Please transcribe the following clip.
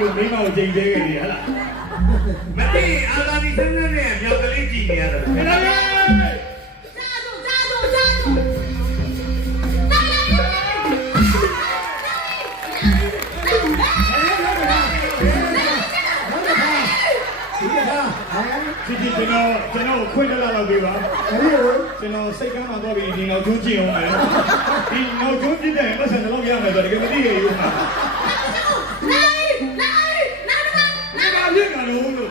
ကိုမိမကိုချိန်သေးခဲ့တယ်ဟလားမသိအာသာဒီစန်းစန်းနဲ့မြောက်ကလေးကြည့်နေရတယ်ခင်ဗျာဒီကျွန်တော်ခွင့်ရလာတော့ပြီပါကျွန်တော်စိတ်ကမ်းမှာတော့ပြီဒီနောက်ကျိုးကြည့်အောင်မယ်ဒီနောက်ကျိုးကြည့်တဲ့ပတ်စံတော့ရမယ်ဆိုတော့တကယ်မသိရဘူးဟာနိုင်ပြကတော့လို့